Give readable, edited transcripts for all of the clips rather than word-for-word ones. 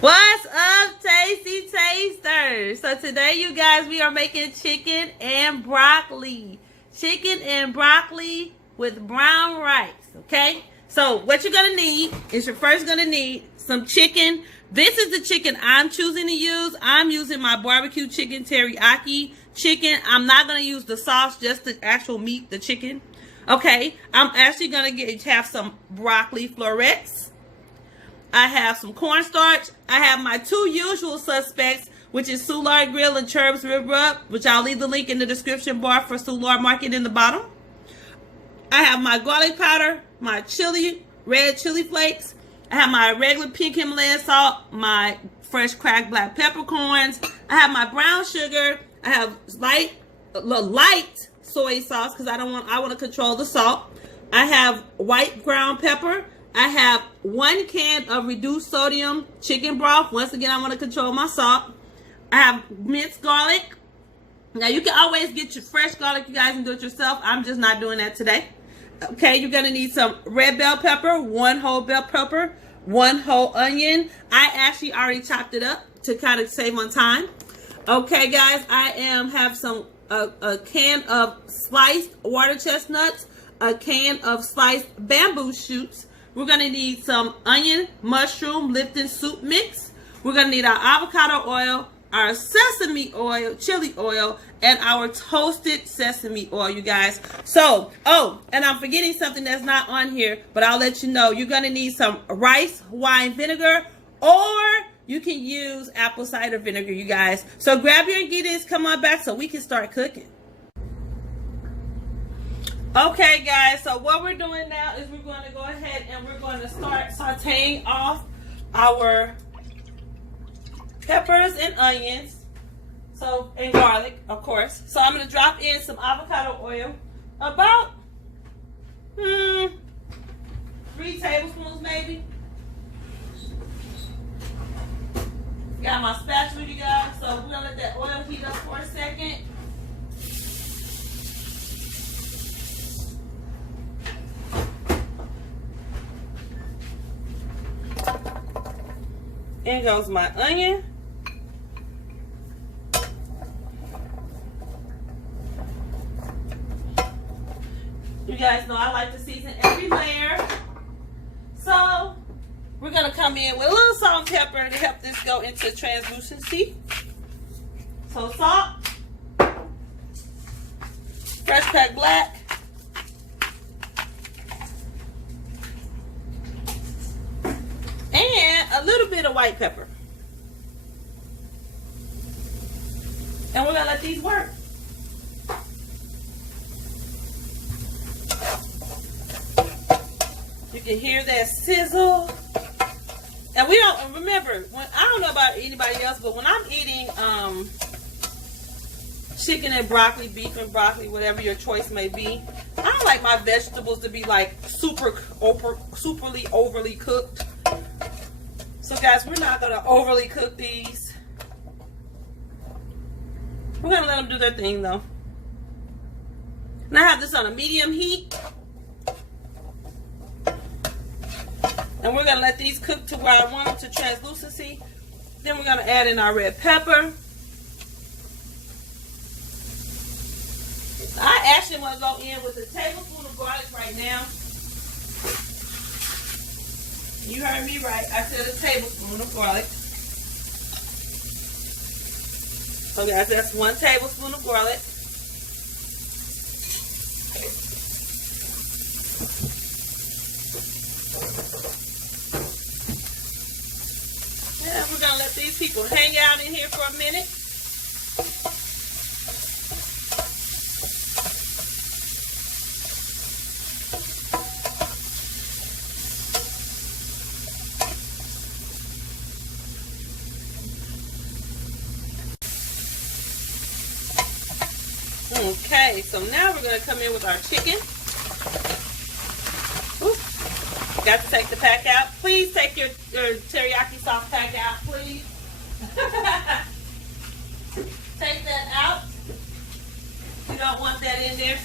What's up, tasty tasters? So today, you guys, we are making chicken and broccoli. Chicken and broccoli with brown rice, okay? So what you're gonna need is you're first gonna need some chicken. This is the chicken I'm choosing to use. I'm using my barbecue chicken teriyaki chicken. I'm not gonna use the sauce, just the actual meat, the chicken. Okay, I'm actually gonna have some broccoli florets. I have some cornstarch. I have my two usual suspects, which is Soulard Grill and Cherib's Rib Rub, which I'll leave the link in the description bar for Soulard Market in the bottom. I have my garlic powder, my red chili flakes. I have my regular pink Himalayan salt, my fresh cracked black peppercorns. I have my brown sugar. I have light soy sauce because I want to control the salt. I have white ground pepper. I have 1 can of reduced sodium chicken broth. Once again, I want to control my salt. I have minced garlic. Now, you can always get your fresh garlic, you guys, and do it yourself. I'm just not doing that today. Okay, you're going to need some red bell pepper, 1 whole bell pepper, 1 whole onion. I actually already chopped it up to kind of save on time. Okay, guys, I have some a can of sliced water chestnuts, a can of sliced bamboo shoots. We're going to need some onion, mushroom, Lipton soup mix. We're going to need our avocado oil, our sesame oil, chili oil, and our toasted sesame oil, you guys. So, and I'm forgetting something that's not on here, but I'll let you know. You're going to need some rice wine vinegar, or you can use apple cider vinegar, you guys. So grab your ingredients, come on back so we can start cooking. Okay, guys, so what we're doing now is we're going to go ahead and we're going to start sauteing off our peppers and onions, and garlic, of course. So I'm going to drop in some avocado oil, about 3 tablespoons maybe. Got my spatula, you guys, so we're going to let that oil heat up for a second. In goes my onion. You guys know I like to season every layer. So we're going to come in with a little salt and pepper to help this go into translucency. So salt, fresh cracked black, and a little bit of white pepper. And we're going to let these work. You can hear that sizzle. And we don't, remember, I don't know about anybody else, but when I'm eating chicken and broccoli, beef and broccoli, whatever your choice may be, I don't like my vegetables to be like superly overly cooked. So guys, we're not going to overly cook these. We're going to let them do their thing though. And I have this on a medium heat. And we're going to let these cook to where I want them to translucency. Then we're going to add in our red pepper. I actually want to go in with a tablespoon of garlic right now. You heard me right. I said a tablespoon of garlic. So guys, that's 1 tablespoon of garlic. And we're going to let these people hang out in here for a minute. Okay, so now we're going to come in with our chicken. Ooh, got to take the pack out. Please take your teriyaki sauce pack out, please. Take that out. You don't want that in there.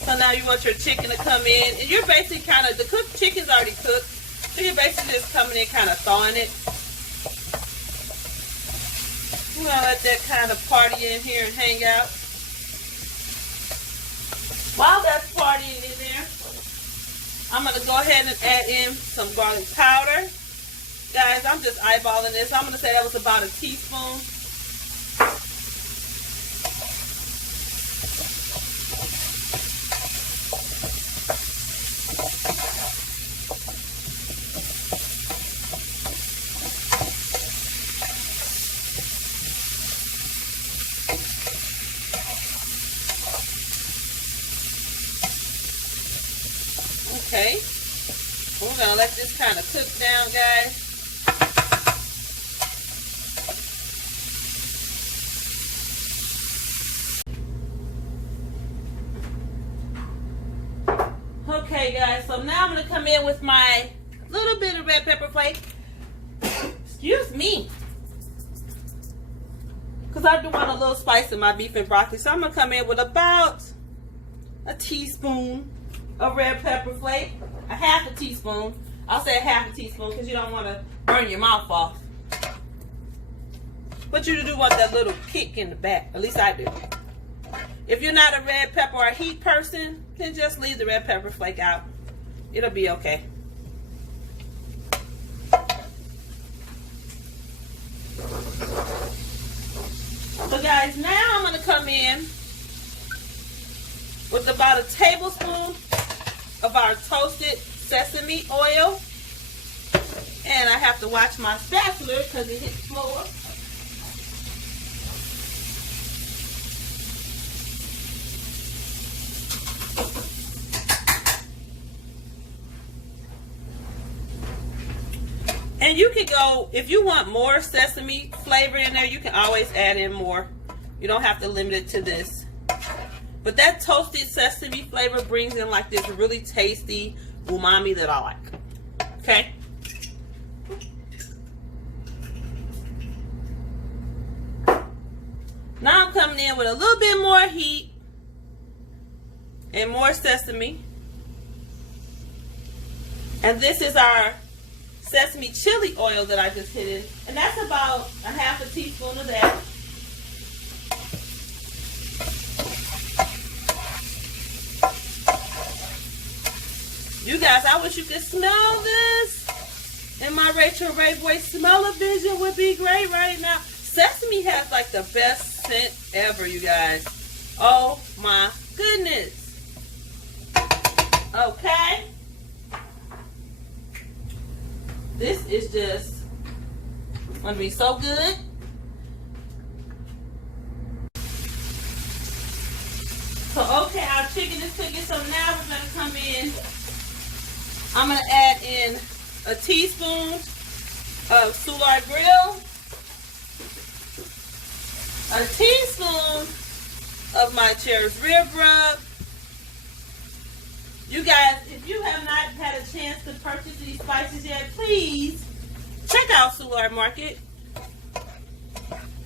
So now you want your chicken to come in. And you're basically the cooked chicken's already cooked. So you're basically just coming in kind of thawing it. We're going to let that kind of party in here and hang out. While that's partying in there, I'm going to go ahead and add in some garlic powder. Guys, I'm just eyeballing this. I'm going to say that was about a teaspoon. Okay, we're going to let this kind of cook down, guys. Okay, guys, so now I'm going to come in with my little bit of red pepper flake. Excuse me. Because I do want a little spice in my beef and broccoli. So I'm going to come in with about a teaspoon of red pepper flake, a half a teaspoon. I'll say a half a teaspoon because you don't want to burn your mouth off. But you do want that little kick in the back. At least I do. If you're not a red pepper or a heat person, then just leave the red pepper flake out. It'll be okay. So guys, now I'm going to come in with about a tablespoon of our toasted sesame oil. And I have to watch my spatula because it hits the floor. And you can go, if you want more sesame flavor in there, you can always add in more. You don't have to limit it to this. But that toasted sesame flavor brings in like this really tasty umami that I like. Okay? Now I'm coming in with a little bit more heat and more sesame. And this is our Sesame Chili Oil that I just hit in. And that's about a half a teaspoon of that. You guys, I wish you could smell this. And my Rachel Ray voice smell-o-vision would be great right now. Sesame has like the best scent ever, you guys. Oh my goodness. Okay. This is just going to be so good. So, okay, our chicken is cooking. So now we're going to come in. I'm going to add in a teaspoon of Soulard Grill, a teaspoon of my Cherib rub. You guys, if you have not had a chance to purchase these spices yet, please check out Soulard Market.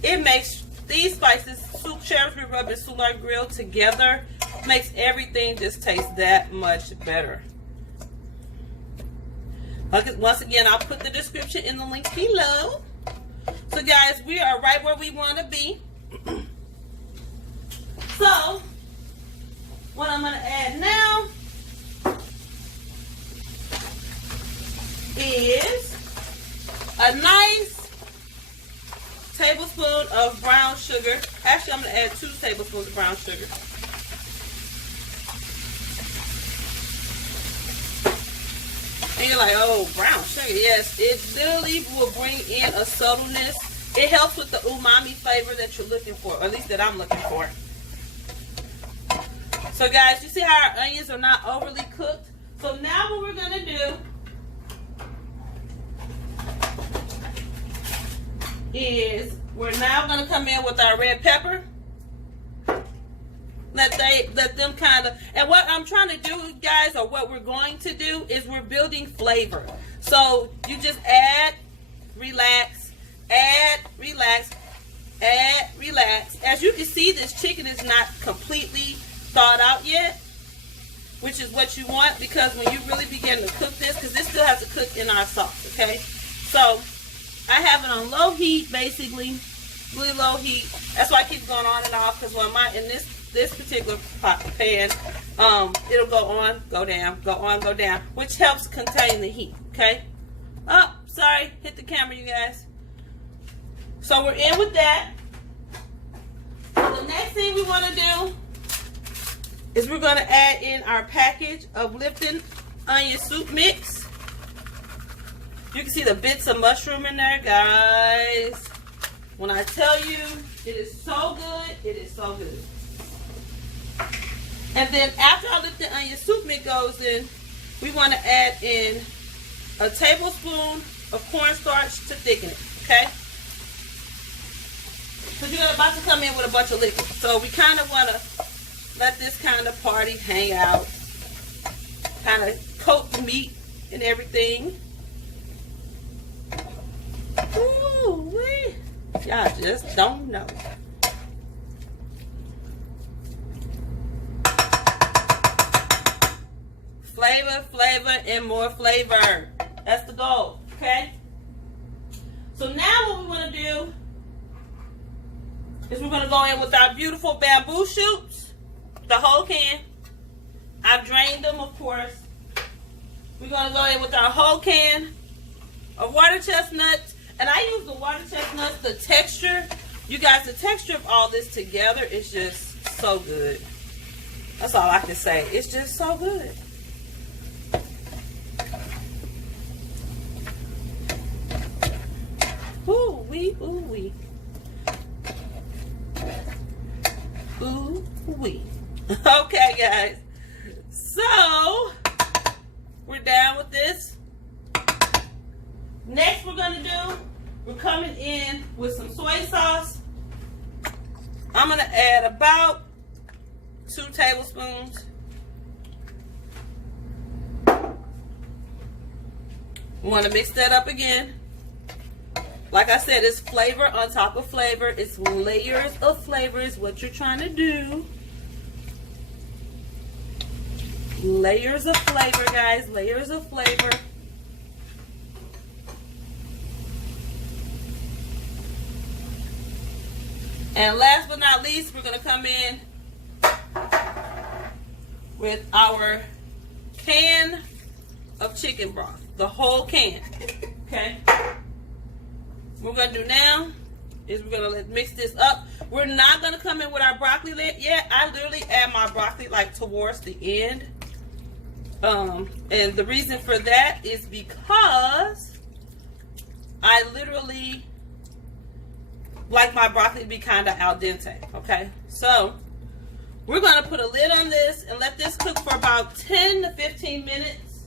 It makes these spices, Cherib rub and Soulard Grill together, makes everything just taste that much better. Once again, I'll put the description in the link below. So guys, we are right where we want to be. So, what I'm going to add now is a nice tablespoon of brown sugar. Actually, I'm going to add 2 tablespoons of brown sugar. And you're like, oh, brown sugar. Yes, it literally will bring in a subtleness. It helps with the umami flavor that you're looking for, or at least that I'm looking for. So guys, you see how our onions are not overly cooked? So now what we're going to do is we're now going to come in with our red pepper. Let them kind of, and what I'm trying to do, guys, or what we're going to do is we're building flavor. So you just add, relax, add, relax, add, relax. As you can see, this chicken is not completely thawed out yet. which is what you want, because when you really begin to cook this, because this still has to cook in our sauce, okay? So I have it on low heat, basically, really low heat. That's why I keep going on and off, because when in this particular pan, it'll go on, go down, go on, go down, which helps contain the heat, okay? Oh, sorry, hit the camera, you guys. So we're in with that. So the next thing we want to do is we're going to add in our package of Lipton onion soup mix. You can see the bits of mushroom in there, guys. When I tell you, it is so good, it is so good. And then after our Lipton onion soup mix goes in, we want to add in a tablespoon of cornstarch to thicken it, okay? Because you're about to come in with a bunch of liquid. So we kind of want to let this kind of party hang out. Kind of coat the meat and everything. Ooh-wee. Y'all just don't know. Flavor, flavor, and more flavor. That's the goal, okay? So now what we want to do is we're going to go in with our beautiful bamboo shoots, the whole can. I've drained them, of course. We're going to go in with our whole can of water chestnuts. And I use the water chestnuts, the texture. You guys, the texture of all this together is just so good. That's all I can say. It's just so good. Ooh-wee, ooh-wee. Ooh-wee. Okay, guys. So, we're down with this. Next we're going to do, we're coming in with some soy sauce. I'm going to add about 2 tablespoons. We want to mix that up again. Like I said, it's flavor on top of flavor. It's layers of flavor is what you're trying to do. Layers of flavor, guys. Layers of flavor. And last but not least, we're going to come in with our can of chicken broth. The whole can. Okay? What we're going to do now is we're going to mix this up. We're not going to come in with our broccoli yet. I literally add my broccoli like towards the end. And the reason for that is because I literally like my broccoli to be kind of al dente. Okay? So, we're going to put a lid on this and let this cook for about 10 to 15 minutes.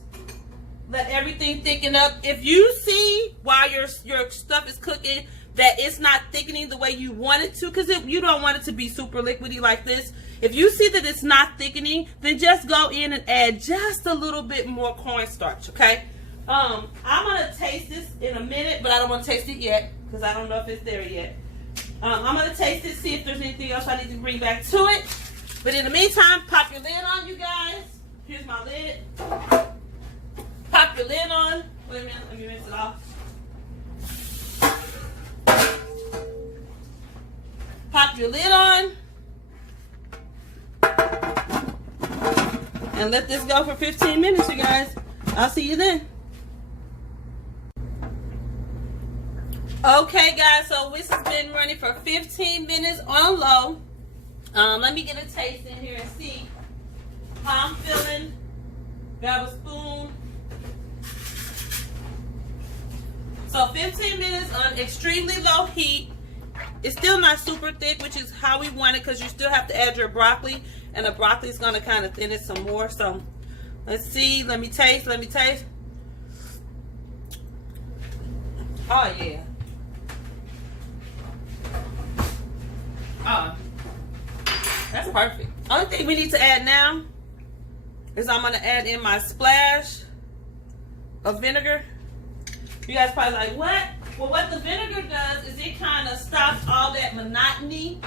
Let everything thicken up. If you see while your stuff is cooking that it's not thickening the way you want it to, because you don't want it to be super liquidy like this. If you see that it's not thickening, then just go in and add just a little bit more cornstarch, okay? I'm going to taste this in a minute, but I don't want to taste it yet because I don't know if it's there yet. I'm going to taste it, see if there's anything else I need to bring back to it. But in the meantime, pop your lid on, you guys. Here's my lid. Pop your lid on. Wait a minute, let me rinse it off. Pop your lid on. And let this go for 15 minutes, you guys. I'll see you then. Okay, guys, so this has been running for 15 minutes on low. Let me get a taste in here and see how I'm feeling. Grab a spoon. So 15 minutes on extremely low heat. It's still not super thick, which is how we want it, because you still have to add your broccoli, and the broccoli is going to kind of thin it some more. So let's see. Let me taste. Let me taste. Oh, yeah. Oh, that's perfect. Only thing we need to add now is I'm going to add in my splash of vinegar. You guys probably like, what? Well, what the vinegar does is it kind of stops all that monotony.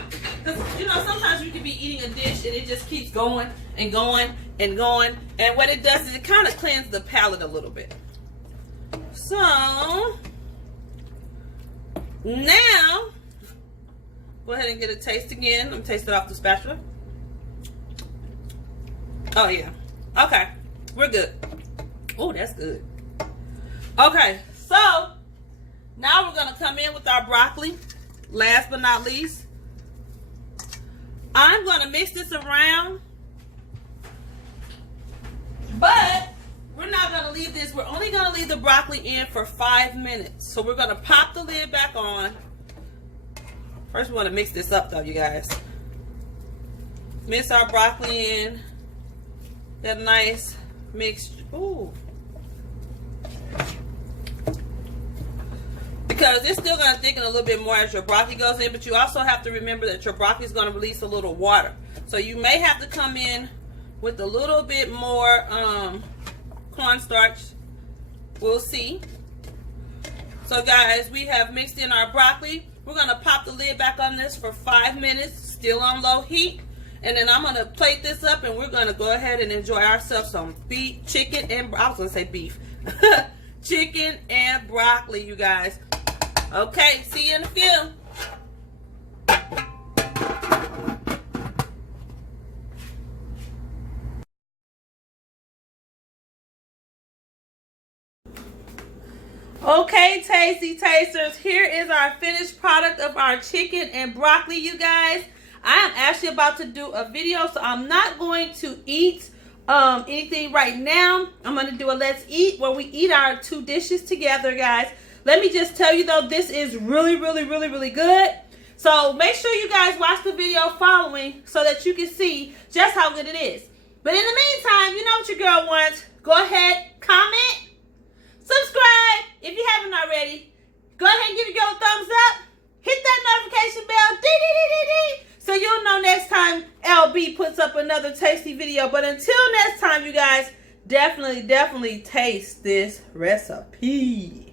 Because, you know, sometimes you can be eating a dish and it just keeps going and going and going. And what it does is it kind of cleanses the palate a little bit. So, now, go ahead and get a taste again. I'm going to taste it off the spatula. Oh, yeah. Okay. We're good. Oh, that's good. Okay. So, now we're going to come in with our broccoli. Last but not least, I'm going to mix this around. But we're not going to leave this. We're only going to leave the broccoli in for 5 minutes. So we're going to pop the lid back on. First, we want to mix this up, though, you guys. Mix our broccoli in. That nice mixed. Ooh. Because it's still going to thicken a little bit more as your broccoli goes in, but you also have to remember that your broccoli is going to release a little water. So you may have to come in with a little bit more cornstarch. We'll see. So guys, we have mixed in our broccoli. We're going to pop the lid back on this for 5 minutes, still on low heat. And then I'm going to plate this up and we're going to go ahead and enjoy ourselves some beef, chicken, and I was going to say beef. Chicken and broccoli, you guys. Okay, see you in a few. Okay, tasty tasters, here is our finished product of our chicken and broccoli, you guys. I am actually about to do a video, so I'm not going to eat anything right now. I'm going to do a let's eat where we eat our 2 dishes together, guys. Let me just tell you, though, this is really, really, really, really good. So make sure you guys watch the video following so that you can see just how good it is. But in the meantime, you know what your girl wants. Go ahead, comment, subscribe if you haven't already. Go ahead and give your girl a thumbs up. Hit that notification bell. Dee-dee-dee-dee-dee. So you'll know next time LB puts up another tasty video. But until next time, you guys, definitely taste this recipe.